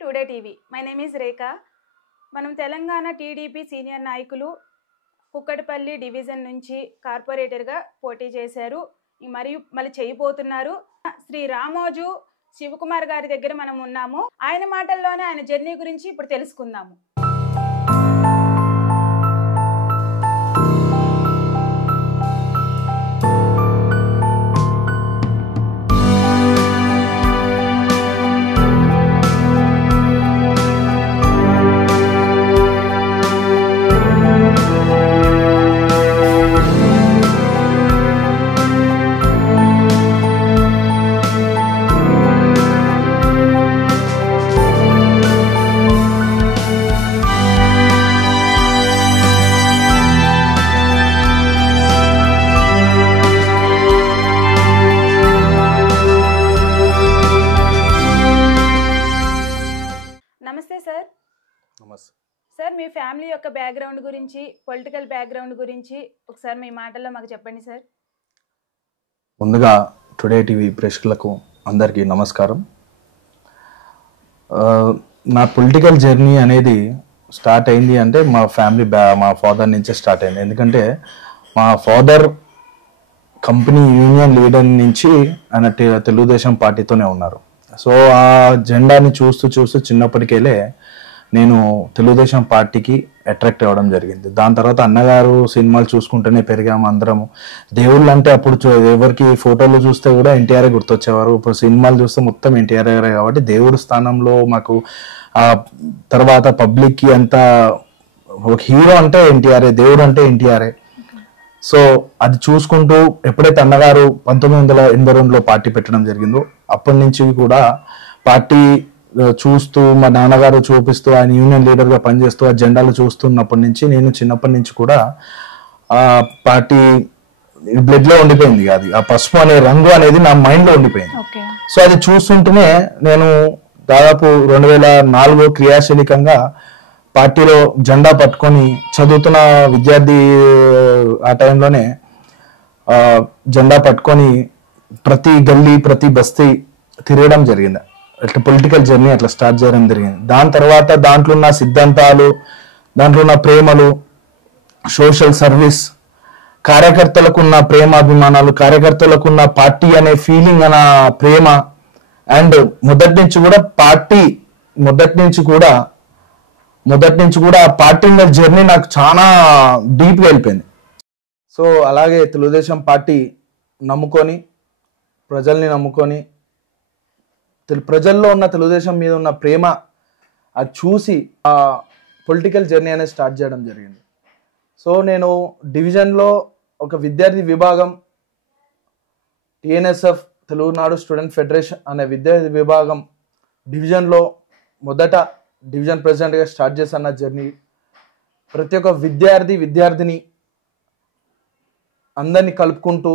Today TV. My name is Rekha. మనం Telangana TDP senior నాయకులు Kukkadapalli division నుంచి కార్పొరేటర్గా పోటీ చేశారు, మరియు మళ్ళీ చేయబోతున్నారు. శ్రీ రామోజు శివకుమార్ గారి దగ్గర మనం ఉన్నాము. ఆయన మాటల్లోనే ఆయన జర్నీ గురించి ఇప్పుడు తెలుసుకుందాము. సార్, మీ ఫ్యామిలీ యొక్క బ్యాక్గ్రౌండ్ గురించి, పొలిటికల్ బ్యాక్గ్రౌండ్ గురించి ఒకసారి మీ మాటల్లో మాకు చెప్పండి సార్. ముందుగా టుడే టీవీ ప్రేక్షకులకు అందరికీ నమస్కారం. నా పొలిటికల్ జర్నీ అనేది స్టార్ట్ అయింది అంటే మా మా ఫాదర్ నుంచే స్టార్ట్ అయింది. ఎందుకంటే మా ఫాదర్ కంపెనీ యూనియన్ లీడర్ నుంచి ఆయన తెలుగుదేశం పార్టీతోనే ఉన్నారు. సో ఆ జెండాని చూస్తూ చిన్నప్పటికెళ్ళే నేను తెలుగుదేశం పార్టీకి అట్రాక్ట్ అవ్వడం జరిగింది. దాని తర్వాత అన్నగారు సినిమాలు చూసుకుంటూనే పెరిగాము అందరము. దేవుళ్ళు అంటే అప్పుడు ఎవరికి ఫోటోలు చూస్తే కూడా ఎన్టీఆర్ గుర్తొచ్చేవారు. ఇప్పుడు సినిమాలు చూస్తే మొత్తం ఎన్టీఆర్ కాబట్టి దేవుడు స్థానంలో మాకు ఆ తర్వాత పబ్లిక్కి అంతా ఒక హీరో అంటే ఎన్టీఆర్ఏ, దేవుడు అంటే ఎన్టీఆర్ఏ. సో అది చూసుకుంటూ ఎప్పుడైతే అన్నగారు 1982లో పార్టీ పెట్టడం జరిగిందో అప్పటి నుంచి కూడా పార్టీ చూస్తూ మా నాన్నగారు చూపిస్తూ ఆయన యూనియన్ లీడర్గా పనిచేస్తూ ఆ జెండాలు చూస్తున్నప్పటి నుంచి నేను చిన్నప్పటి నుంచి కూడా ఆ పార్టీ బ్లడ్ లో ఉండిపోయింది. అది ఆ పసుపు అనే రంగు అనేది నా మైండ్ లో ఉండిపోయింది. సో అది చూస్తుంటేనే నేను దాదాపు 2004 క్రియాశీలకంగా పార్టీలో జెండా పట్టుకొని చదువుతున్న విద్యార్థి ఆ టైంలోనే జెండా పట్టుకొని ప్రతి గల్లీ ప్రతి బస్తీ తిరగడం జరిగింది. అట్లా పొలిటికల్ జర్నీ అట్లా స్టార్ట్ చేయడం జరిగింది. దాని తర్వాత దాంట్లో ఉన్న సిద్ధాంతాలు, దాంట్లో ఉన్న ప్రేమలు, సోషల్ సర్వీస్, కార్యకర్తలకు ఉన్న ప్రేమాభిమానాలు, కార్యకర్తలకు ఉన్న పార్టీ అనే ఫీలింగ్ అన్న ప్రేమ, అండ్ మొదటి నుంచి కూడా ఆ పార్టీ మీద జర్నీ నాకు చాలా డీప్గా వెళ్ళిపోయింది. సో అలాగే తెలుగుదేశం పార్టీ నమ్ముకొని, ప్రజల్ని నమ్ముకొని, ప్రజల్లో ఉన్న తెలుగుదేశం మీద ఉన్న ప్రేమ అది చూసి ఆ పొలిటికల్ జర్నీ అనేది స్టార్ట్ చేయడం జరిగింది. సో నేను డివిజన్లో ఒక విద్యార్థి విభాగం, టిఎన్ఎస్ఎఫ్ తెలుగునాడు స్టూడెంట్ ఫెడరేషన్ అనే విద్యార్థి విభాగం డివిజన్లో మొదట డివిజన్ ప్రెసిడెంట్గా స్టార్ట్ చేశాను జర్నీ. ప్రతి ఒక్క విద్యార్థిని అందరినీ కలుపుకుంటూ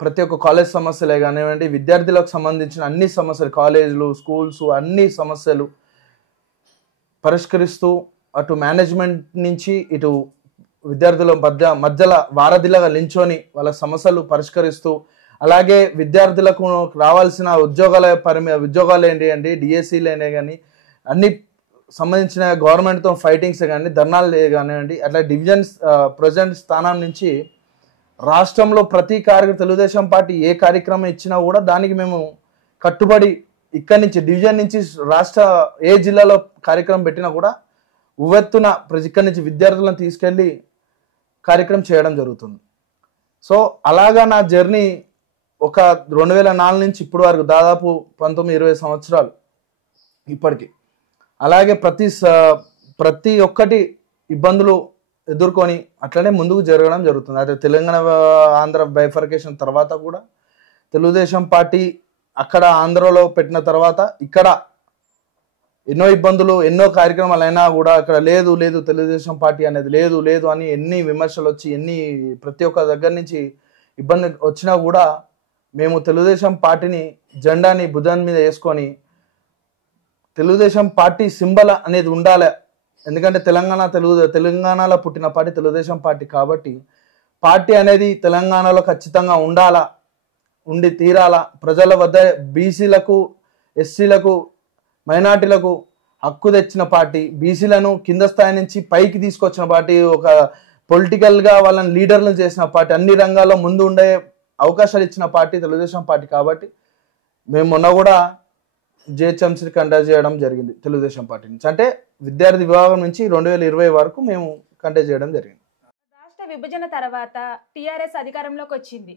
ప్రతి ఒక్క కాలేజ్ సమస్యలే కానివ్వండి, విద్యార్థులకు సంబంధించిన అన్ని సమస్యలు, కాలేజీలు, స్కూల్స్ అన్ని సమస్యలు పరిష్కరిస్తూ అటు మేనేజ్మెంట్ నుంచి ఇటు విద్యార్థుల మధ్యలో వారధిలాగా నించొని వాళ్ళ సమస్యలు పరిష్కరిస్తూ, అలాగే విద్యార్థులకు రావాల్సిన ఉద్యోగాలు ఏంటి డిఎస్సీలనే కానీ అన్ని సంబంధించిన గవర్నమెంట్తో ఫైటింగ్స్ కానీ ధర్నాలు కానివ్వండి, అట్లా డివిజన్ ప్రెసిడెంట్ స్థానం నుంచి రాష్ట్రంలో ప్రతి తెలుగుదేశం పార్టీ ఏ కార్యక్రమం ఇచ్చినా కూడా దానికి మేము కట్టుబడి ఇక్కడి నుంచి డివిజన్ నుంచి రాష్ట్ర ఏ జిల్లాలో కార్యక్రమం పెట్టినా కూడా ఉవ్వెత్తున ఇక్కడి నుంచి విద్యార్థులను తీసుకెళ్ళి కార్యక్రమం చేయడం జరుగుతుంది. సో అలాగా నా జర్నీ ఒక 2004 నుంచి ఇప్పటి వరకు దాదాపు 19-20 సంవత్సరాలు ఇప్పటికి. అలాగే ప్రతి ఒక్కటి ఇబ్బందులు ఎదుర్కొని అట్లనే ముందుకు జరగడం జరుగుతుంది. అదే తెలంగాణ ఆంధ్ర బైఫర్కేషన్ తర్వాత కూడా తెలుగుదేశం పార్టీ అక్కడ ఆంధ్రలో పెట్టిన తర్వాత ఇక్కడ ఎన్నో ఇబ్బందులు, ఎన్నో కార్యక్రమాలు అయినా కూడా అక్కడ లేదు తెలుగుదేశం పార్టీ అనేది లేదు అని ఎన్ని విమర్శలు వచ్చి ప్రతి ఒక్క దగ్గర నుంచి ఇబ్బంది వచ్చినా కూడా మేము తెలుగుదేశం పార్టీని జెండాని భుజం మీద వేసుకొని తెలుగుదేశం పార్టీ సింబల్ అనేది ఉండాలి. ఎందుకంటే తెలంగాణలో పుట్టిన పార్టీ తెలుగుదేశం పార్టీ కాబట్టి పార్టీ అనేది తెలంగాణలో ఖచ్చితంగా ఉండాలా, ఉండి తీరాలా. ప్రజల వద్ద బీసీలకు, ఎస్సీలకు, మైనార్టీలకు హక్కు తెచ్చిన పార్టీ, బీసీలను కింద స్థాయి నుంచి పైకి తీసుకొచ్చిన పార్టీ, ఒక పొలిటికల్గా వాళ్ళని లీడర్లను చేసిన పార్టీ, అన్ని రంగాల్లో ముందు ఉండే అవకాశాలు ఇచ్చిన పార్టీ తెలుగుదేశం పార్టీ. కాబట్టి మేము మొన్న కూడా జిహెచ్ఎంసీ కండక్ట్ చేయడం జరిగింది తెలుగుదేశం పార్టీ నుంచి. అంటే విద్యార్థి విభాగం నుంచి 2020 వరకు మేము కండక్ట్ చేయడం జరిగింది. రాష్ట్ర విభజన తర్వాత టీఆర్ఎస్ అధికారంలోకి వచ్చింది.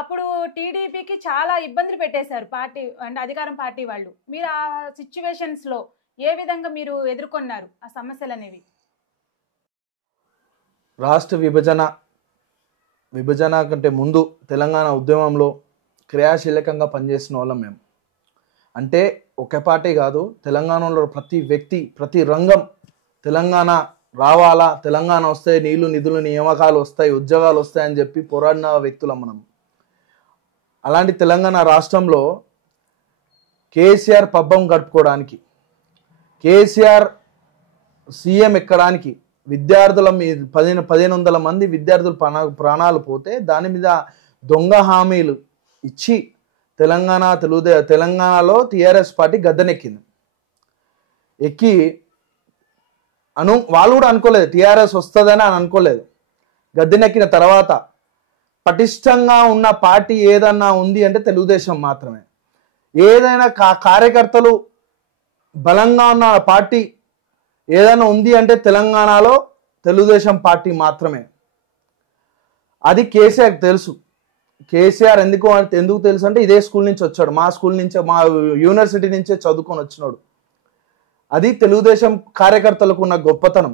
అప్పుడు టీడీపీకి చాలా ఇబ్బందులు పెట్టేశారు పార్టీ అంటే అధికారం పార్టీ వాళ్ళు. మీరు ఆ సిచ్యువేషన్స్లో ఏ విధంగా మీరు ఎదుర్కొన్నారు ఆ సమస్యలు అనేవి? రాష్ట్ర విభజన కంటే ముందు తెలంగాణ ఉద్యమంలో క్రియాశీలకంగా పనిచేసిన వాళ్ళం మేము. అంటే ఒక పార్టీ కాదు, తెలంగాణలో ప్రతి వ్యక్తి, ప్రతి రంగం తెలంగాణ రావాలా, తెలంగాణ వస్తే నీళ్లు నిధులు నియామకాలు వస్తాయి, ఉద్యోగాలు వస్తాయని చెప్పి పోరాడిన వ్యక్తులం మనం. అలాంటి తెలంగాణ రాష్ట్రంలో కేసీఆర్ పబ్బం గడుపుకోవడానికి, కేసీఆర్ సీఎం ఎక్కడానికి విద్యార్థుల మీద 1500 మంది విద్యార్థులు ప్రాణాలు పోతే దాని మీద దొంగ హామీలు ఇచ్చి తెలంగాణలో టీఆర్ఎస్ పార్టీ గద్దెనెక్కింది. ఎక్కి వాళ్ళు కూడా అనుకోలేదు టీఆర్ఎస్ వస్తుందని అని అనుకోలేదు. గద్దెనెక్కిన తర్వాత పటిష్టంగా ఉన్న పార్టీ ఏదన్నా ఉంది అంటే తెలుగుదేశం మాత్రమే. ఏదైనా కార్యకర్తలు బలంగా ఉన్న పార్టీ ఏదైనా ఉంది అంటే తెలంగాణలో తెలుగుదేశం పార్టీ మాత్రమే. అది కేసీఆర్ తెలుసు. కేసీఆర్ ఎందుకు తెలుసు అంటే ఇదే స్కూల్ నుంచి వచ్చాడు, మా స్కూల్ నుంచే, మా యూనివర్సిటీ నుంచే చదువుకొని వచ్చినాడు. అది తెలుగుదేశం కార్యకర్తలకు ఉన్న గొప్పతనం.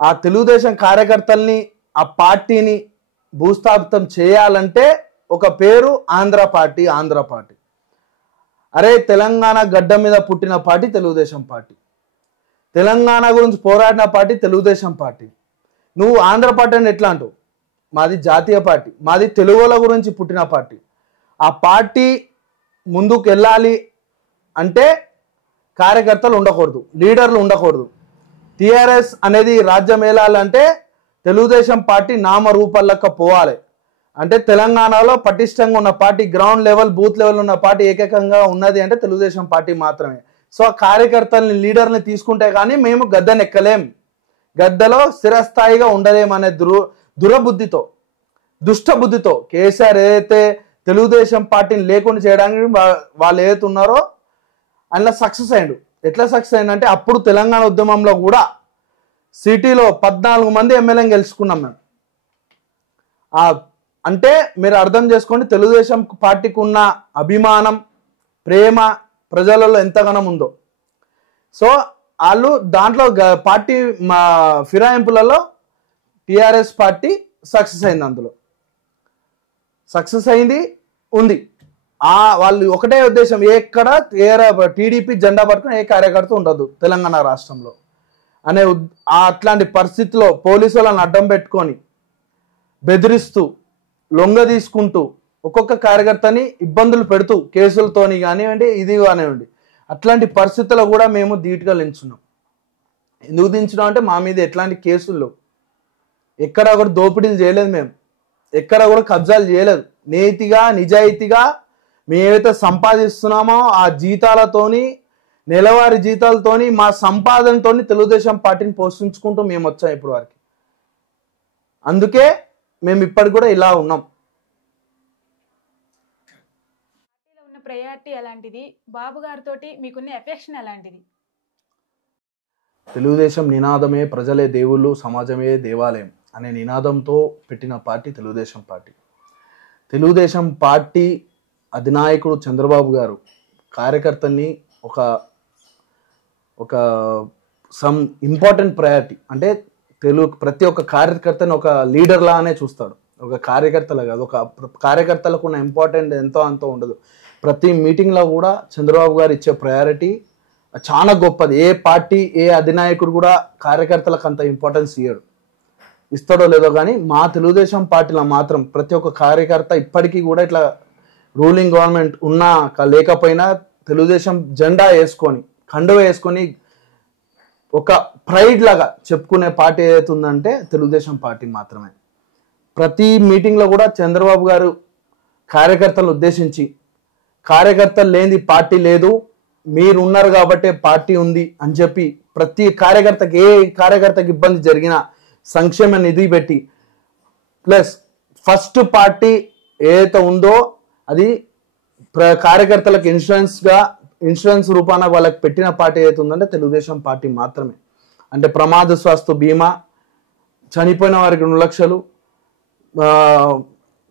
ఆ తెలుగుదేశం కార్యకర్తల్ని, ఆ పార్టీని భూస్థాపితం చేయాలంటే ఒక పేరు ఆంధ్ర పార్టీ. అరే తెలంగాణ గడ్డ మీద పుట్టిన పార్టీ తెలుగుదేశం పార్టీ, తెలంగాణ గురించి పోరాడిన పార్టీ తెలుగుదేశం పార్టీ. నువ్వు ఆంధ్ర పార్టీ అని ఎట్లా అంటావు? మాది జాతీయ పార్టీ, మాది తెలుగుల గురించి పుట్టిన పార్టీ. ఆ పార్టీ ముందుకు వెళ్ళాలి అంటే కార్యకర్తలు ఉండకూడదు, లీడర్లు ఉండకూడదు. టీఆర్ఎస్ అనేది రాజ్యం ఏలాలంటే తెలుగుదేశం పార్టీ నామరూపాలక పోవాలి. అంటే తెలంగాణలో పటిష్టంగా ఉన్న party, ground level, booth level ఉన్న పార్టీ ఏకకంగా ఉన్నది అంటే తెలుగుదేశం పార్టీ మాత్రమే. సో ఆ కార్యకర్తల్ని, లీడర్ని తీసుకుంటే కానీ మేము గద్దెనెక్కలేం, గద్దెలో స్థిరస్థాయిగా ఉండలేం అనే దురబుద్ధితో, దుష్టబుద్ధితో కేసీఆర్ ఏదైతే తెలుగుదేశం పార్టీని లేకుండా చేయడానికి వాళ్ళు ఏదైతే ఉన్నారో అందులో సక్సెస్ అయ్యాడు. ఎట్లా సక్సెస్ అయ్యిందంటే అప్పుడు తెలంగాణ ఉద్యమంలో కూడా సిటీలో 14 మంది ఎమ్మెల్యేని గెలుచుకున్నాం మేము. అంటే మీరు అర్థం చేసుకోండి తెలుగుదేశం పార్టీకి ఉన్న అభిమానం, ప్రేమ ప్రజలలో ఎంతగానో ఉందో. సో వాళ్ళు దాంట్లో పార్టీ ఫిరాయింపులలో టీఆర్ఎస్ పార్టీ సక్సెస్ అయింది, అందులో సక్సెస్ అయింది ఉంది. వాళ్ళు ఒకటే ఉద్దేశం, ఎక్కడ టీడీపీ జెండా పట్టుకుని ఏ కార్యకర్త ఉండదు తెలంగాణ రాష్ట్రంలో అనే అట్లాంటి పరిస్థితిలో పోలీసులను అడ్డం పెట్టుకొని బెదిరిస్తూ, లొంగ తీసుకుంటూ, ఒక్కొక్క కార్యకర్తని ఇబ్బందులు పెడుతూ, కేసులతోని కానివ్వండి, ఇది కానివ్వండి, అట్లాంటి పరిస్థితుల్లో కూడా మేము ధీటుగా నిల్చున్నాం. ఎందుకు దించున్నాం అంటే మా మీద ఎట్లాంటి కేసుల్లో ఎక్కడ కూడా దోపిడీలు చేయలేదు, మేము ఎక్కడ కూడా కబ్జాలు చేయలేదు. నీతిగా, నిజాయితీగా మేము ఏవైతే సంపాదిస్తున్నామో ఆ జీతాలతోని, నెలవారీ జీతాలతోని, మా సంపాదనతోని తెలుగుదేశం పార్టీని పోషించుకుంటూ మేము వచ్చాం ఇప్పుడు వరకు. అందుకే మేము ఇప్పటికి కూడా ఇలా ఉన్నాం. పార్టీలో ఉన్న ప్రయారిటీ ఎలాంటిది? బాబు గారితో మీకున్న ఎఫెక్షన్ ఎలాంటిది? తెలుగుదేశం నినాదమే ప్రజలే దేవుళ్ళు, సమాజమే దేవాలయం అనే నినాదంతో పెట్టిన party Telugu Desam party. Telugu Desam party అధినాయకుడు చంద్రబాబు గారు కార్యకర్తల్ని ఒక సమ్ ఇంపార్టెంట్ ప్రయారిటీ అంటే ప్రతి ఒక్క కార్యకర్తని ఒక లీడర్ లానే చూస్తాడు. ఒక కార్యకర్తలా కాదు, ఒక కార్యకర్తలకు ఉన్న ఇంపార్టెంట్ ఎంతో అంతో ఉండదు. ప్రతి మీటింగ్లో కూడా చంద్రబాబు గారు ఇచ్చే ప్రయారిటీ చాలా గొప్పది. ఏ పార్టీ, ఏ అధినాయకుడు కూడా కార్యకర్తలకు అంత ఇంపార్టెన్స్ ఇస్తాడో లేదో కానీ మా తెలుగుదేశం పార్టీలో మాత్రం ప్రతి ఒక్క కార్యకర్త ఇప్పటికీ కూడా ఇట్లా రూలింగ్ గవర్నమెంట్ ఉన్నా లేకపోయినా తెలుగుదేశం జెండా వేసుకొని, కండువ వేసుకొని ఒక ప్రైడ్ లాగా చెప్పుకునే పార్టీ ఏదైతే ఉందంటే తెలుగుదేశం పార్టీ మాత్రమే. ప్రతి మీటింగ్లో కూడా చంద్రబాబు గారు కార్యకర్తలను ఉద్దేశించి, కార్యకర్తలు లేని పార్టీ లేదు, మీరు ఉన్నారు కాబట్టే పార్టీ ఉంది అని చెప్పి ప్రతి కార్యకర్తకి ఏ కార్యకర్తకి ఇబ్బంది జరిగినా సంక్షేమ నిధి పెట్టి ప్లస్ ఫస్ట్ పార్టీ ఏదైతే ఉందో అది కార్యకర్తలకు ఇన్సూరెన్స్ రూపాన వాళ్ళకి పెట్టిన పార్టీ ఏదైతే ఉందంటే తెలుగుదేశం పార్టీ మాత్రమే. అంటే ప్రమాద స్వాస్థ్య బీమా, చనిపోయిన వారికి 2 లక్షలు,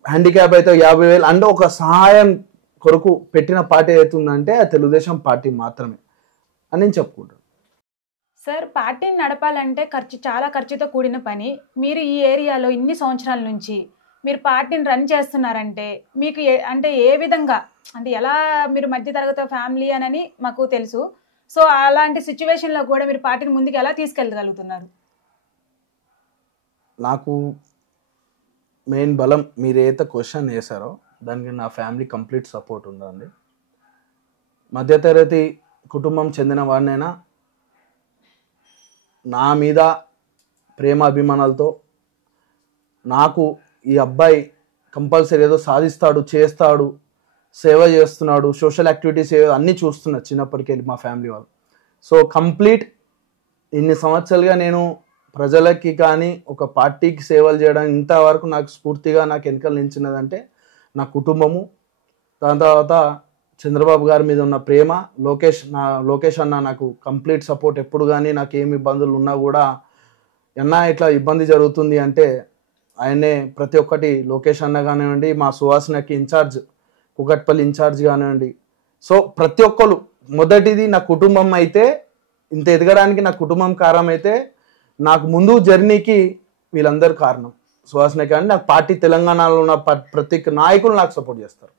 హ్యాండిక్యాప్ అయితే 50,000 అంటే ఒక సహాయం కొరకు పెట్టిన పార్టీ అవుతుందంటే ఆ తెలుగుదేశం పార్టీ మాత్రమే అని నేను చెప్పుకుంటాను. సార్, పార్టీని నడపాలంటే చాలా ఖర్చుతో కూడిన పని. మీరు ఈ ఏరియాలో ఇన్ని సంవత్సరాల నుంచి మీరు పార్టీని రన్ చేస్తున్నారంటే మీకు అంటే ఏ విధంగా, అంటే ఎలా, మీరు మధ్యతరగతి ఫ్యామిలీ అని మాకు తెలుసు. సో అలాంటి సిచ్యువేషన్లో కూడా మీరు పార్టీని ముందుకు ఎలా తీసుకెళ్ళగలుగుతున్నారు? నాకు మెయిన్ బలం మీరు ఏదైతే క్వశ్చన్ వేశారో దానికి నా ఫ్యామిలీ కంప్లీట్ సపోర్ట్ ఉందండి. మధ్యతరగతి కుటుంబం చెందిన వాడినైనా నా మీద ప్రేమ అభిమానాలతో నాకు ఈ అబ్బాయి కంపల్సరీ ఏదో సాధిస్తాడు, చేస్తాడు, సేవ చేస్తున్నాడు, సోషల్ యాక్టివిటీస్ అన్నీ చూస్తున్నారు చిన్నప్పటికెళ్ళి మా ఫ్యామిలీ వాళ్ళు. సో కంప్లీట్ ఇన్ని సంవత్సరాలుగా నేను ప్రజలకి కానీ ఒక పార్టీకి సేవలు చేయడం ఇంతవరకు నాకు స్ఫూర్తిగా నాకు వెనకాల నిలిచినదంటే నా కుటుంబము. దాని తర్వాత చంద్రబాబు గారి మీద ఉన్న ప్రేమ, లోకేష్ అన్న నాకు కంప్లీట్ సపోర్ట్. ఎప్పుడు కానీ నాకు ఏమి ఇబ్బందులు ఉన్నా కూడా ఎన్నా ఇట్లా ఇబ్బంది జరుగుతుంది అంటే ఆయనే ప్రతి ఒక్కటి, లోకేష్ అన్న కానివ్వండి, మా సువాసనకి ఇన్ఛార్జ్, కుకట్పల్లి ఇన్ఛార్జ్ కానివ్వండి. సో ప్రతి ఒక్కరు, మొదటిది నా కుటుంబం అయితే, ఇంత ఎదగడానికి నా కుటుంబం కారణం అయితే, నాకు ముందు జర్నీకి వీళ్ళందరూ కారణం. సువాసన కానీ నాకు పార్టీ తెలంగాణలో ఉన్న ప్రతి నాయకులు నాకు సపోర్ట్ చేస్తారు.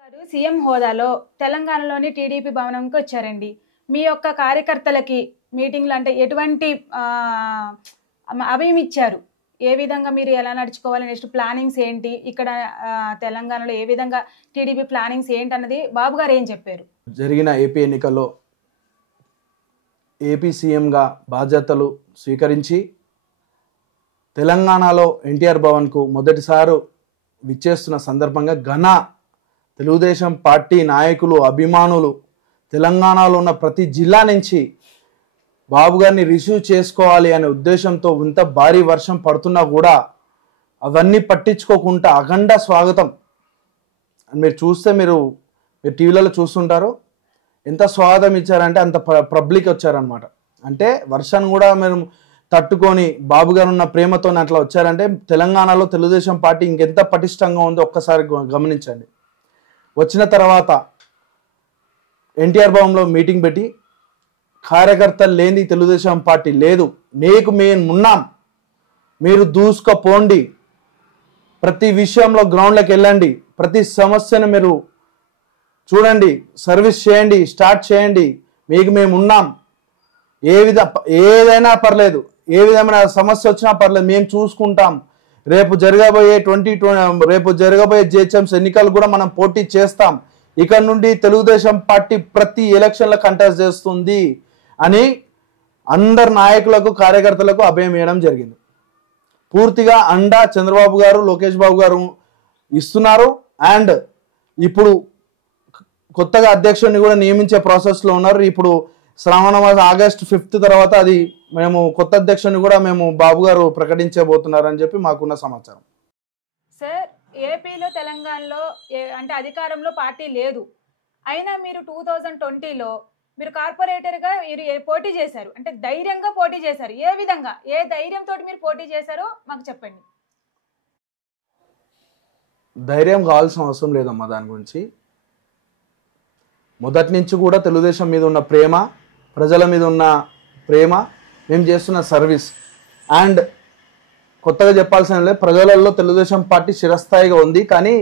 గారు సీఎం హోదాలో తెలంగాణలోని టీడీపీ భవనంకి వచ్చారండి. మీ యొక్క కార్యకర్తలకి మీటింగ్లు అంటే ఎటువంటి అభయం ఇచ్చారు? ఏ విధంగా మీరు ఎలా నడుచుకోవాలి, నెక్స్ట్ ప్లానింగ్స్ ఏంటి, ఇక్కడ తెలంగాణలో ఏ విధంగా టీడీపీ ప్లానింగ్స్ ఏంటి అన్నది బాబు గారు ఏం చెప్పారు? జరిగిన ఏపీ ఎన్నికల్లో ఏపీ సీఎంగా బాధ్యతలు స్వీకరించి తెలంగాణలో ఎన్టీఆర్ భవన్కు మొదటిసారి విచ్చేస్తున్న సందర్భంగా తెలుగుదేశం పార్టీ నాయకులు, అభిమానులు తెలంగాణలో ఉన్న ప్రతి జిల్లా నుంచి బాబు గారిని రిసీవ్ చేసుకోవాలి అనే ఉద్దేశంతో ఇంత భారీ వర్షం పడుతున్నా కూడా అవన్నీ పట్టించుకోకుండా అఖండ స్వాగతం. మీరు చూస్తే మీరు టీవీలలో చూస్తుంటారు, ఎంత స్వాగతం ఇచ్చారంటే అంత పబ్లిక్ వచ్చారనమాట. అంటే వర్షాన్ని కూడా మీరు తట్టుకొని బాబు గారు ఉన్న ప్రేమతో అట్లా వచ్చారంటే తెలంగాణలో తెలుగుదేశం పార్టీ ఇంకెంత పటిష్టంగా ఉందో ఒక్కసారి గమనించండి. వచ్చిన తర్వాత ఎన్టీఆర్ భవన్లో మీటింగ్ పెట్టి కార్యకర్తలు లేని తెలుగుదేశం పార్టీ లేదు, నీకు మేము ఉన్నాం, మీరు దూసుకుపోండి, ప్రతి విషయంలో గ్రౌండ్లోకి వెళ్ళండి, ప్రతి సమస్యను మీరు చూడండి, సర్వీస్ చేయండి, స్టార్ట్ చేయండి, మీకు మేము ఉన్నాం, ఏదైనా పర్లేదు, ఏ విధమైన సమస్య వచ్చినా పర్లేదు, మేము చూసుకుంటాం. రేపు జరగబోయే జిహెచ్ఎంసీ ఎన్నికలు కూడా మనం పోటీ చేస్తాం, ఇక్కడ నుండి తెలుగుదేశం పార్టీ ప్రతి ఎలక్షన్లో కంటెస్ట్ చేస్తుంది అని అందరు నాయకులకు, కార్యకర్తలకు అభయం ఇవ్వడం జరిగింది. పూర్తిగా అండా చంద్రబాబు గారు, లోకేష్ బాబు గారు ఇస్తున్నారు. అండ్ ఇప్పుడు కొత్తగా అధ్యక్షుడిని కూడా నియమించే ప్రాసెస్లో ఉన్నారు. ఇప్పుడు శ్రావణ మాసం August 5 తర్వాత అది మేము కొత్త అధ్యక్షుడిని కూడా మేము బాబు గారు ప్రకటించబోతున్నారని చెప్పి మాకున్న సమాచారం. సార్, ఏపీలో తెలంగాణలో అంటే అధికారంలో పార్టీ లేదు, అయినా మీరు 2020లో మీరు కార్పొరేటర్గా మీరు పోటీ చేశారు, అంటే ధైర్యంగా పోటీ చేశారు. ఏ విధంగా, ఏ ధైర్యంతో మీరు పోటీ చేశారో మాకు చెప్పండి. ధైర్యం కావాల్సిన అవసరం లేదమ్మా. దాని గురించి మొదటి నుంచి కూడా తెలుగుదేశం మీద ఉన్న ప్రేమ, ప్రజల మీద ఉన్న ప్రేమ, మేము చేస్తున్న సర్వీస్. అండ్ కొత్తగా చెప్పాల్సిన లేదు, ప్రజలలో తెలుగుదేశం పార్టీ చిరస్థాయిగా ఉంది. కానీ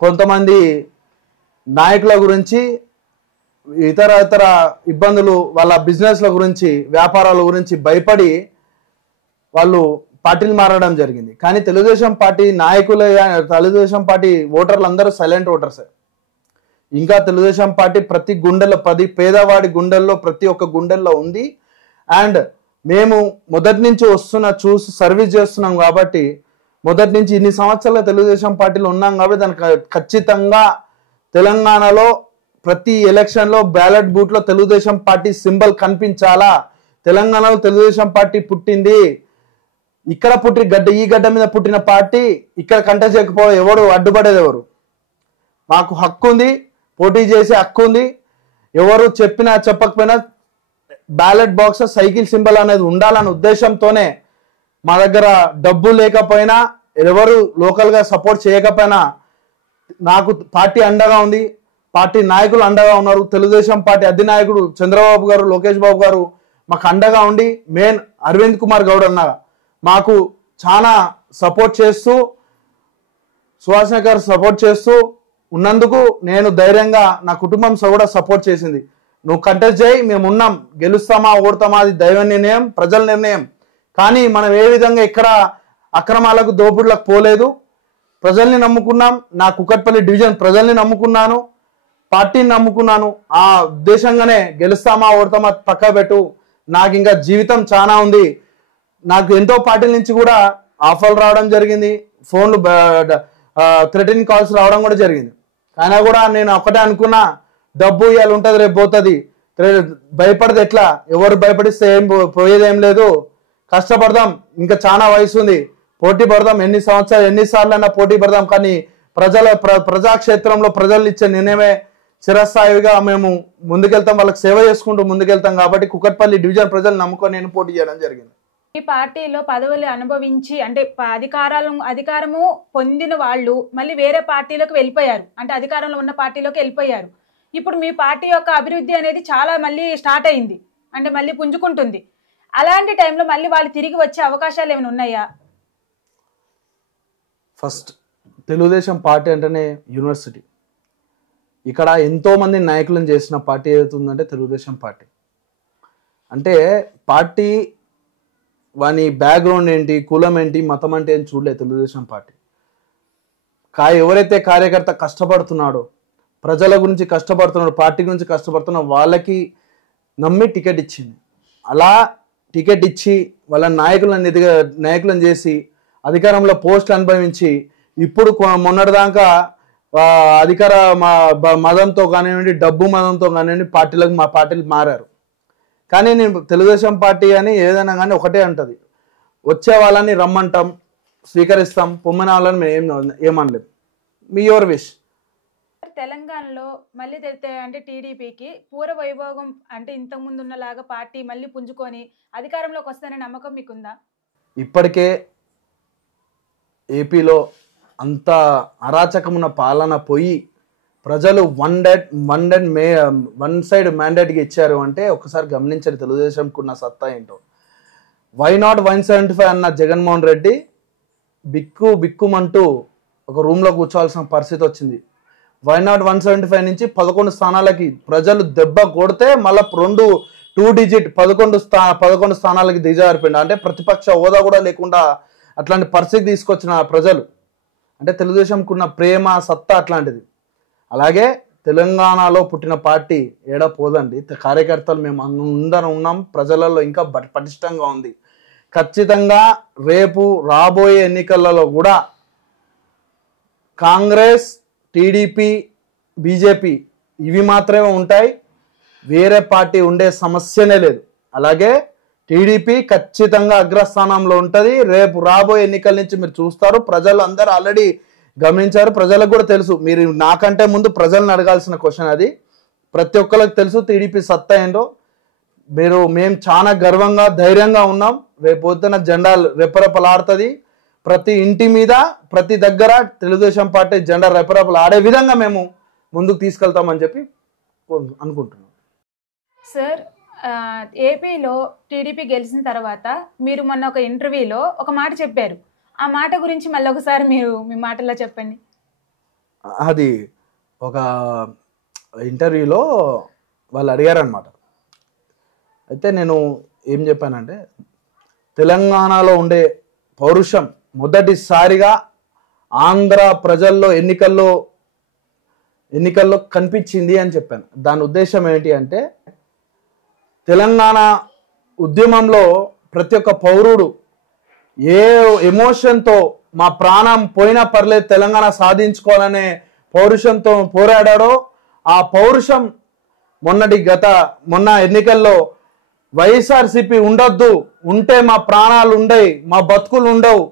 కొంతమంది నాయకుల గురించి, ఇతర ఇబ్బందులు, వాళ్ళ బిజినెస్ల గురించి, వ్యాపారాల గురించి భయపడి వాళ్ళు పార్టీలు మారడం జరిగింది. కానీ తెలుగుదేశం పార్టీ నాయకులు, తెలుగుదేశం పార్టీ ఓటర్లు అందరూ సైలెంట్ ఓటర్సే. ఇంకా తెలుగుదేశం పార్టీ ప్రతి గుండెల్లో, పేదవాడి గుండెల్లో, ప్రతి ఒక్క గుండెల్లో ఉంది. అండ్ మేము మొదటి నుంచి చూసి సర్వీస్ చేస్తున్నాం కాబట్టి, మొదటి నుంచి ఇన్ని సంవత్సరాల తెలుగుదేశం పార్టీలో ఉన్నాం కాబట్టి దానికి ఖచ్చితంగా తెలంగాణలో ప్రతి ఎలక్షన్లో బ్యాలెట్ బూత్లో తెలుగుదేశం పార్టీ సింబల్ కనిపించాలా, తెలంగాణలో తెలుగుదేశం పార్టీ పుట్టింది, ఇక్కడ ఈ గడ్డ మీద పుట్టిన పార్టీ ఇక్కడ కంటెస్ట్ చేయకపో ఎవరు అడ్డుపడేది ఎవరు? మాకు హక్కు ఉంది, పోటీ చేసే హక్కు ఉంది. ఎవరు చెప్పినా చెప్పకపోయినా బ్యాలెట్ బాక్స్ సైకిల్ సింబల్ అనేది ఉండాలనే ఉద్దేశంతోనే మా దగ్గర డబ్బు లేకపోయినా, ఎవరు లోకల్గా సపోర్ట్ చేయకపోయినా నాకు పార్టీ అండగా ఉంది, పార్టీ నాయకులు అండగా ఉన్నారు. తెలుగుదేశం పార్టీ అధినాయకుడు చంద్రబాబు గారు, లోకేష్ బాబు గారు మాకు అండగా ఉండి, మెయిన్ అరవింద్ కుమార్ గౌడ్ అన్న మాకు చాలా సపోర్ట్ చేస్తూ, సుహాసిని గారు సపోర్ట్ చేస్తూ ఉన్నందుకు నేను ధైర్యంగా నా కుటుంబం కూడా సపోర్ట్ చేసింది. నువ్వు కంటెస్ట్ చేయి, మేము ఉన్నాం, గెలుస్తామా ఓడతామా అది దైవ నిర్ణయం, ప్రజల నిర్ణయం. కానీ మనం ఏ విధంగా ఎక్కడ అక్రమాలకు దోపిడులకు పోలేదు. ప్రజల్ని నమ్ముకున్నాం. నా కుకట్పల్లి డివిజన్ ప్రజల్ని నమ్ముకున్నాను, పార్టీని నమ్ముకున్నాను. ఆ ఉద్దేశంగానే గెలుస్తామా ఓడతామా పక్క పెట్టు, నాకు ఇంకా జీవితం చాలా ఉంది. నాకు ఎంతో పార్టీల నుంచి కూడా ఆఫర్లు రావడం జరిగింది, ఫోన్లు థ్రెటనింగ్ కాల్స్ రావడం కూడా జరిగింది. అయినా కూడా నేను ఒకటే అనుకున్నా, డబ్బు ఇవాళ ఉంటుంది రేపు పోతుంది, భయపడదు ఎట్లా, ఎవరు భయపడిస్తే ఏం పోయేదేం లేదు, కష్టపడదాం, ఇంకా చాలా వయసు ఉంది, పోటీ పడదాం, ఎన్నిసార్లు అయినా పోటీ పడదాం. కానీ ప్రజాక్షేత్రంలో ప్రజలు ఇచ్చే నిర్ణయమే చిరస్థాయిగా మేము ముందుకెళ్తాం, వాళ్ళకి సేవ చేసుకుంటూ ముందుకెళ్తాం. కాబట్టి కుకట్పల్లి డివిజన్ ప్రజలు నమ్ముకొని నేను పోటీ చేయడం జరిగింది. ఈ పార్టీలో పదవులు అనుభవించి అంటే అధికారము పొందిన వాళ్ళు మళ్ళీ వేరే పార్టీలోకి వెళ్ళిపోయారు, అంటే అధికారంలో ఉన్న పార్టీలోకి వెళ్ళిపోయారు. ఇప్పుడు మీ పార్టీ యొక్క అభివృద్ధి అనేది చాలా మళ్ళీ స్టార్ట్ అయింది, అంటే మళ్ళీ పుంజుకుంటుంది. అలాంటి టైంలో మళ్ళీ వాళ్ళు తిరిగి వచ్చే అవకాశాలు ఏమైనా ఉన్నాయా? ఫస్ట్ తెలుగుదేశం పార్టీ అంటేనే యూనివర్సిటీ. ఇక్కడ ఎంతో మంది నాయకులను చేసిన పార్టీ ఏదైతుందంటే తెలుగుదేశం పార్టీ. అంటే పార్టీ వాని బ్యాక్గ్రౌండ్ ఏంటి, కులం ఏంటి, మతం అంటే ఏం చూడలేదు తెలుగుదేశం పార్టీ. ఎవరైతే కార్యకర్త కష్టపడుతున్నాడో, ప్రజల గురించి కష్టపడుతున్నాడో, పార్టీ గురించి కష్టపడుతున్నాడో వాళ్ళకి నమ్మి టికెట్ ఇచ్చింది. అలా టికెట్ ఇచ్చి వాళ్ళ నాయకులను చేసి అధికారంలో పోస్టులు అనుభవించి ఇప్పుడు మొన్నటిదాకా అధికార మదంతో కానివ్వండి, డబ్బు మదంతో కానివ్వండి మా పార్టీలు మారారు. కానీ నేను తెలుగుదేశం పార్టీ అని ఏదైనా కానీ ఒకటే అంటది, వచ్చే వాళ్ళని రమ్మంటాం, స్వీకరిస్తాం, పొమ్మన వాళ్ళని మేము ఏమనలేం, మీ యువర్ విష్. తెలంగాణలో మళ్ళీ అంటే టీడీపీకి పూర్వ వైభోగం అంటే ఇంతకుముందు ఉన్నలాగా పార్టీ మళ్ళీ పుంజుకొని అధికారంలోకి వస్తుందనే నమ్మకం మీకుందా? ఇప్పటికే ఏపీలో అంత అరాచకమున్న పాలన పోయి ప్రజలు వన్ సైడ్ మ్యాండేట్గా ఇచ్చారు అంటే ఒకసారి గమనించండి తెలుగుదేశంకు ఉన్న సత్తా ఏంటో. వై నాట్ 175 అన్న జగన్మోహన్ రెడ్డి బిక్కుమంటూ ఒక రూమ్లో కూర్చోవాల్సిన పరిస్థితి వచ్చింది. వై నాట్ 175 నుంచి 11 స్థానాలకి ప్రజలు దెబ్బ కొడితే మళ్ళీ 2 డిజిట్ 11 స్థానాలకి దిగజారిపోయింది. అంటే ప్రతిపక్ష హోదా కూడా లేకుండా అట్లాంటి పరిస్థితి తీసుకొచ్చిన ప్రజలు. అంటే తెలుగుదేశంకున్న ప్రేమ సత్తా అట్లాంటిది. అలాగే తెలంగాణలో పుట్టిన పార్టీ ఏడా పోదండి. కార్యకర్తలు మేము అందరం ఉన్నాం, ప్రజలలో ఇంకా పటిష్టంగా ఉంది. ఖచ్చితంగా రేపు రాబోయే ఎన్నికలలో కూడా కాంగ్రెస్, టీడీపీ, బీజేపీ ఇవి మాత్రమే ఉంటాయి, వేరే పార్టీ ఉండే సమస్యనే లేదు. అలాగే టీడీపీ ఖచ్చితంగా అగ్రస్థానంలో ఉంటుంది. రేపు రాబోయే ఎన్నికల నుంచి మీరు చూస్తారు, ప్రజలు అందరూ ఆల్రెడీ గమనించారు, ప్రజలకు కూడా తెలుసు. మీరు నాకంటే ముందు ప్రజలను అడగాల్సిన క్వశ్చన్ అది. ప్రతి ఒక్కరికి తెలుసు టీడీపీ సత్తా ఏంటో. మేము చాలా గర్వంగా ధైర్యంగా ఉన్నాం. రేపు పొద్దున జెండా రెపరెపలాడుతుంది. ప్రతి ఇంటి మీద ప్రతి దగ్గర తెలుగుదేశం పార్టీ జెండా రెపరెపలు ఆడే విధంగా మేము ముందుకు తీసుకెళ్తామని చెప్పి అనుకుంటున్నాం. సార్, ఏపీలో టీడీపీ గెలిచిన తర్వాత మీరు మొన్న ఒక ఇంటర్వ్యూలో ఒక మాట చెప్పారు. ఆ మాట గురించి మళ్ళీ ఒకసారి మీరు మీ మాటల్లో చెప్పండి. అది ఒక ఇంటర్వ్యూలో వాళ్ళు అడిగారనమాట. అయితే నేను ఏం చెప్పానంటే, తెలంగాణలో ఉండే పౌరుషం మొదటిసారిగా ఆంధ్ర ప్రజల్లో ఎన్నికల్లో కనిపించింది అని చెప్పాను. దాని ఉద్దేశం ఏంటి అంటే, తెలంగాణ ఉద్యమంలో ప్రతి ఒక్క పౌరుడు ఏ ఎమోషన్తో మా ప్రాణం పోయినా పర్లేదు తెలంగాణ సాధించుకోవాలనే పౌరుషంతో పోరాడాడో ఆ పౌరుషం మొన్న ఎన్నికల్లో వైఎస్ఆర్సీపీ ఉండొద్దు, ఉంటే మా ప్రాణాలు ఉండవు, మా బతుకులు ఉండవు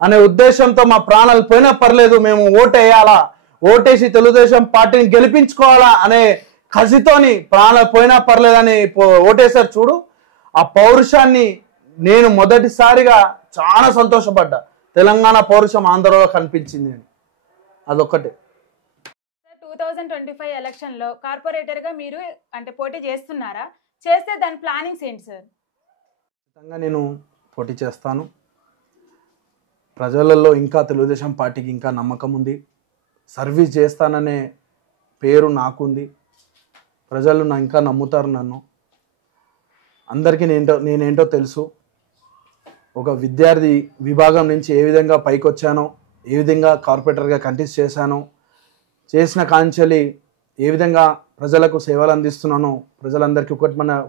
అనే ఉద్దేశంతో మా ప్రాణాలు పోయినా పర్లేదు, మేము ఓటేయాలా, ఓటేసి తెలుగుదేశం పార్టీని గెలిపించుకోవాలా అనే కసితోని ప్రాణాలు పోయినా పర్లేదని ఓటేశారు చూడు. ఆ పౌరుషాన్ని నేను మొదటిసారిగా చాలా సంతోషపడ్డా. తెలంగాణ పౌరుషం ఆంధ్రలో కనిపించింది అని. అదొక్కటే. 2025 ఎలక్షన్లో కార్పొరేటర్గా మీరు అంటే పోటీ చేస్తున్నారా? చేస్తే దాని ప్లానింగ్స్ ఏంటి సార్? ఖచ్చితంగా నేను పోటీ చేస్తాను. ప్రజలలో ఇంకా తెలుగుదేశం పార్టీకి ఇంకా నమ్మకం ఉంది. సర్వీస్ చేస్తాననే పేరు నాకుంది. ప్రజలు ఇంకా నమ్ముతారు నన్ను. అందరికీ నేనేంటో తెలుసు. ఒక విద్యార్థి విభాగం నుంచి ఏ విధంగా పైకి వచ్చానో, ఏ విధంగా కార్పొరేటర్గా కంటెస్ట్ చేశానో, చేసిన కాంచెలి ఏ విధంగా ప్రజలకు సేవలు అందిస్తున్నానో ప్రజలందరికీ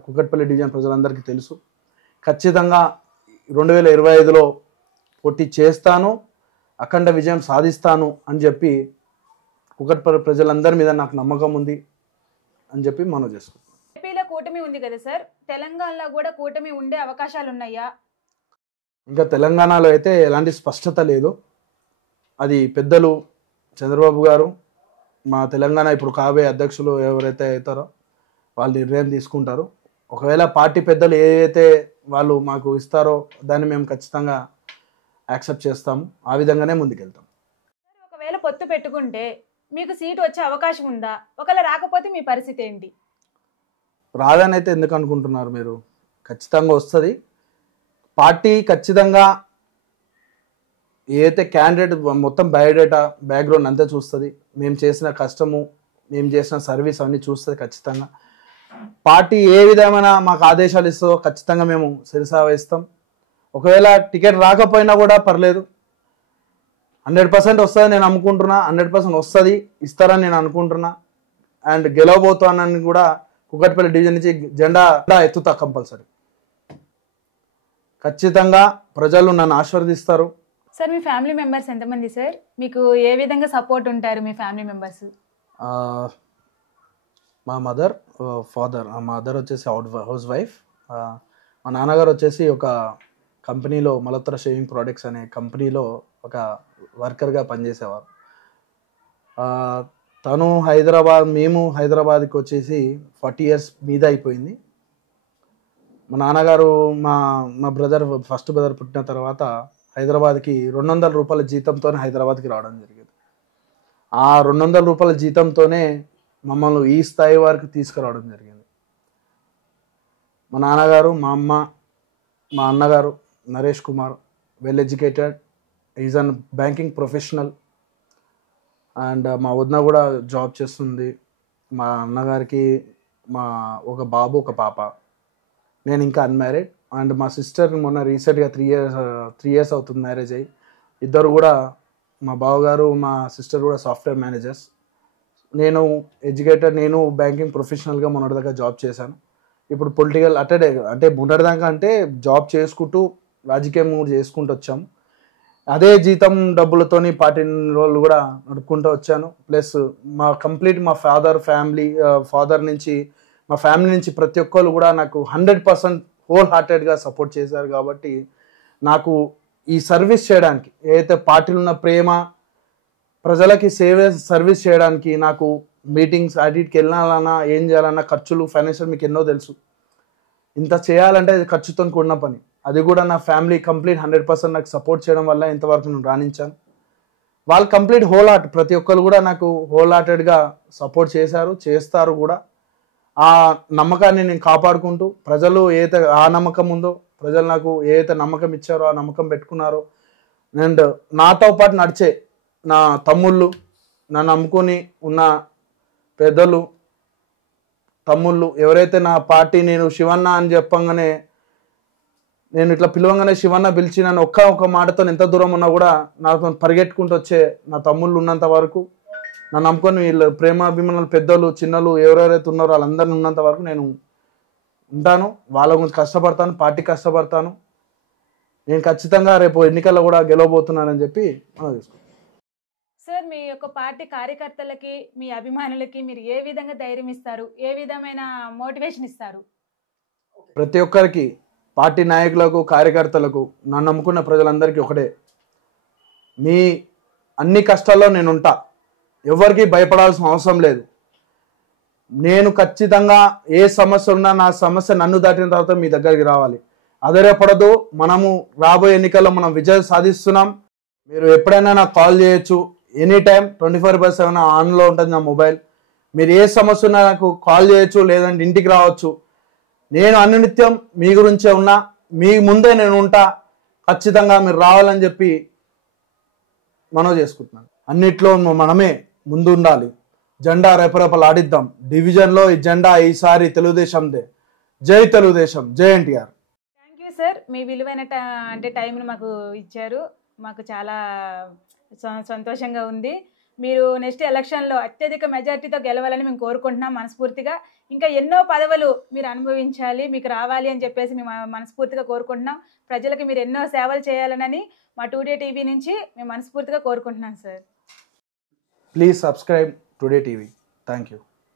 కుకట్పల్లి డివిజన్ ప్రజలందరికీ తెలుసు. ఖచ్చితంగా 2025లో పోటీ చేస్తాను, అఖండ విజయం సాధిస్తాను అని చెప్పి కుకట్పల్లి ప్రజలందరి మీద నాకు నమ్మకం ఉంది అని చెప్పి మనం చేసుకుంటాం. ఏపీలో కూటమి ఉంది కదా సార్, తెలంగాణలో కూడా కూటమి ఉండే అవకాశాలు ఉన్నాయా? ఇంకా తెలంగాణలో అయితే ఎలాంటి స్పష్టత లేదు. అది పెద్దలు చంద్రబాబు గారు, మా తెలంగాణ ఇప్పుడు కాబోయే అధ్యక్షులు ఎవరైతే అవుతారో వాళ్ళు నిర్ణయం తీసుకుంటారు. ఒకవేళ పార్టీ పెద్దలు ఏదైతే వాళ్ళు మాకు ఇస్తారో దాన్ని మేము ఖచ్చితంగా యాక్సెప్ట్ చేస్తాము. ఆ విధంగానే ముందుకెళ్తాం. ఒకవేళ పొత్తు పెట్టుకుంటే మీకు సీటు వచ్చే అవకాశం ఉందా? ఒకవేళ రాకపోతే మీ పరిస్థితి ఏంటి? రాదని అయితే ఎందుకు అనుకుంటున్నారు మీరు? ఖచ్చితంగా వస్తుంది. పార్టీ ఖచ్చితంగా ఏదైతే క్యాండిడేట్ మొత్తం బయోడేటా బ్యాక్గ్రౌండ్ అంతా చూస్తుంది. మేము చేసిన కష్టము, మేము చేసిన సర్వీస్ అన్నీ చూస్తుంది. ఖచ్చితంగా పార్టీ ఏ విధమైన మాకు ఆదేశాలు ఇస్తుందో ఖచ్చితంగా మేము శిరసా వేస్తాం. ఒకవేళ టికెట్ రాకపోయినా కూడా పర్లేదు, 100% వస్తుంది నేను అనుకుంటున్నా. 100% వస్తుంది, ఇస్తారని నేను అనుకుంటున్నా. అండ్ గెలవబోతానని కూడా కుకట్పల్లి డివిజన్ నుంచి జెండా ఎత్తుతా కంపల్సరీ. ఖచ్చితంగా ప్రజలు నన్ను ఆశీర్వదిస్తారు. సార్ మీ ఫ్యామిలీ మెంబర్స్ ఎంతమంది సార్? మీకు ఏ విధంగా సపోర్ట్ ఉంటారు మీ ఫ్యామిలీ మెంబర్స్? మా మదర్, ఫాదర్. మా మదర్ వచ్చేసి హౌస్ వైఫ్. మా నాన్నగారు వచ్చేసి ఒక కంపెనీలో మలత్తర షేవింగ్ ప్రోడక్ట్స్ అనే కంపెనీలో ఒక వర్కర్గా పనిచేసేవారు. తను మేము హైదరాబాద్కి వచ్చేసి 40 years మీద అయిపోయింది. మా నాన్నగారు మా బ్రదర్ ఫస్ట్ బ్రదర్ పుట్టిన తర్వాత హైదరాబాద్కి 200 రూపాయల జీతంతో హైదరాబాద్కి రావడం జరిగింది. ఆ 200 రూపాయల జీతంతోనే మమ్మల్ని ఈ స్థాయి వరకు తీసుకురావడం జరిగింది. మా నాన్నగారు, మా అమ్మ, మా అన్నగారు Naresh Kumar, well educated, is an banking professional. And మా వదిన కూడా జాబ్ చేస్తుంది. మా అన్నగారికి ఒక బాబు, ఒక పాప. నేను ఇంకా అన్మ్యారీడ్. అండ్ మా సిస్టర్ మొన్న రీసెంట్గా 3 years అవుతుంది మ్యారేజ్ అయ్యి. ఇద్దరు కూడా, మా బావగారు మా సిస్టర్ కూడా సాఫ్ట్వేర్ మేనేజర్స్. నేను ఎడ్యుకేటెడ్, నేను బ్యాంకింగ్ ప్రొఫెషనల్గా మొన్నటిదాకా జాబ్ చేశాను. ఇప్పుడు పొలిటికల్ అంటే మొన్నటిదాకా అంటే జాబ్ చేసుకుంటూ రాజకీయం కూడా చేసుకుంటూ వచ్చాము. అదే జీతం డబ్బులతోని పార్టీ రోజులు కూడా నడుపుకుంటూ వచ్చాను. ప్లస్ మా ఫాదర్ నుంచి, మా ఫ్యామిలీ నుంచి ప్రతి ఒక్కరు కూడా నాకు 100% హోల్ హార్టెడ్గా సపోర్ట్ చేశారు. కాబట్టి నాకు ఈ సర్వీస్ చేయడానికి, ఏదైతే పార్టీలో ఉన్న ప్రేమ, ప్రజలకి సర్వీస్ చేయడానికి, నాకు మీటింగ్స్ అన్నిటికి వెళ్ళాలన్నా, ఏం చేయాలన్నా ఖర్చులు, ఫైనాన్షియల్ మీకు ఎన్నో తెలుసు. ఇంత చేయాలంటే అది ఖర్చుతో కూడిన పని. అది కూడా నా ఫ్యామిలీ కంప్లీట్ 100% నాకు సపోర్ట్ చేయడం వల్ల ఇంతవరకు నేను రాణించాను. వాళ్ళు కంప్లీట్ ప్రతి ఒక్కరు కూడా నాకు హోల్ హార్టెడ్గా సపోర్ట్ చేశారు, చేస్తారు కూడా. ఆ నమ్మకాన్ని నేను కాపాడుకుంటూ, ప్రజలు ఏదైతే ఆ నమ్మకం ఉందో, ప్రజలు నాకు ఏదైతే నమ్మకం ఇచ్చారో ఆ నమ్మకం పెట్టుకున్నారో, అండ్ నాతో పాటు నడిచే నా తమ్ముళ్ళు, నన్ను నమ్ముకొని ఉన్న పెద్దలు, తమ్ముళ్ళు ఎవరైతే నా పార్టీ, నేను శివన్న అని చెప్పంగానే, నేను ఇట్లా పిలవంగానే శివన్న పిలిచి నన్ను ఒక్క మాటతో ఎంత దూరం ఉన్నా కూడా నాతో పరిగెట్టుకుంటూ వచ్చే నా తమ్ముళ్ళు ఉన్నంత వరకు, నన్ను నమ్ముకొని వీళ్ళు ప్రేమాభిమానులు, పెద్దలు, చిన్నలు ఎవరెవరైతే ఉన్నారో వాళ్ళందరినీ ఉన్నంత వరకు నేను ఉంటాను. వాళ్ళ గురించి కష్టపడతాను, పార్టీ కష్టపడతాను. నేను ఖచ్చితంగా రేపు ఎన్నికల్లో కూడా గెలవబోతున్నానని చెప్పి మనం తీసుకుంటాం. సార్ మీ యొక్క పార్టీ కార్యకర్తలకి మీ అభిమానులకి మీరు ఏ విధంగా ధైర్యం ఇస్తారు, ఏ విధమైన మోటివేషన్ ఇస్తారు? ప్రతి ఒక్కరికి, పార్టీ నాయకులకు, కార్యకర్తలకు, నన్ను నమ్ముకున్న ప్రజలందరికీ ఒకటే, మీ అన్ని కష్టాల్లో నేను ఉంటా. ఎవరికి భయపడాల్సిన అవసరం లేదు. నేను ఖచ్చితంగా ఏ సమస్య ఉన్నా నా సమస్య నన్ను దాటిన తర్వాత మీ దగ్గరికి రావాలి. అధైర్యపడదు. మనము రాబోయే ఎన్నికల్లో మనం విజయం సాధిస్తున్నాం. మీరు ఎప్పుడైనా నాకు కాల్ చేయొచ్చు. ఎనీ టైం 24/7 ఆన్లో ఉంటుంది నా మొబైల్. మీరు ఏ సమస్య ఉన్నా నాకు కాల్ చేయొచ్చు, లేదంటే ఇంటికి రావచ్చు. నేను అనునిత్యం మీ గురించే ఉన్నా, మీ ముందే నేను ఉంటా. ఖచ్చితంగా మీరు రావాలని చెప్పి మనవి చేసుకుంటున్నాను. అన్నిట్లో మనమే ముందు ఉండాలి. జెండా రెపరెపలు ఆడిద్దాం. డివిజన్లో ఈ జెండా ఈసారి తెలుగుదేశందే. జై తెలుగుదేశం, జై ఎన్టీఆర్. థ్యాంక్ యూ సార్, మీ విలువైన టైంను మాకు ఇచ్చారు. మాకు చాలా సంతోషంగా ఉంది. మీరు నెక్స్ట్ ఎలక్షన్లో అత్యధిక మెజార్టీతో గెలవాలని మేము కోరుకుంటున్నాం మనస్ఫూర్తిగా. ఇంకా ఎన్నో పదవులు మీరు అనుభవించాలి, మీకు రావాలి అని చెప్పేసి మేము మనస్ఫూర్తిగా కోరుకుంటున్నాం. ప్రజలకు మీరు ఎన్నో సేవలు చేయాలని మా టుడే టీవీ నుంచి మేము మనస్ఫూర్తిగా కోరుకుంటున్నాం sir. Please subscribe today TV. Thank you.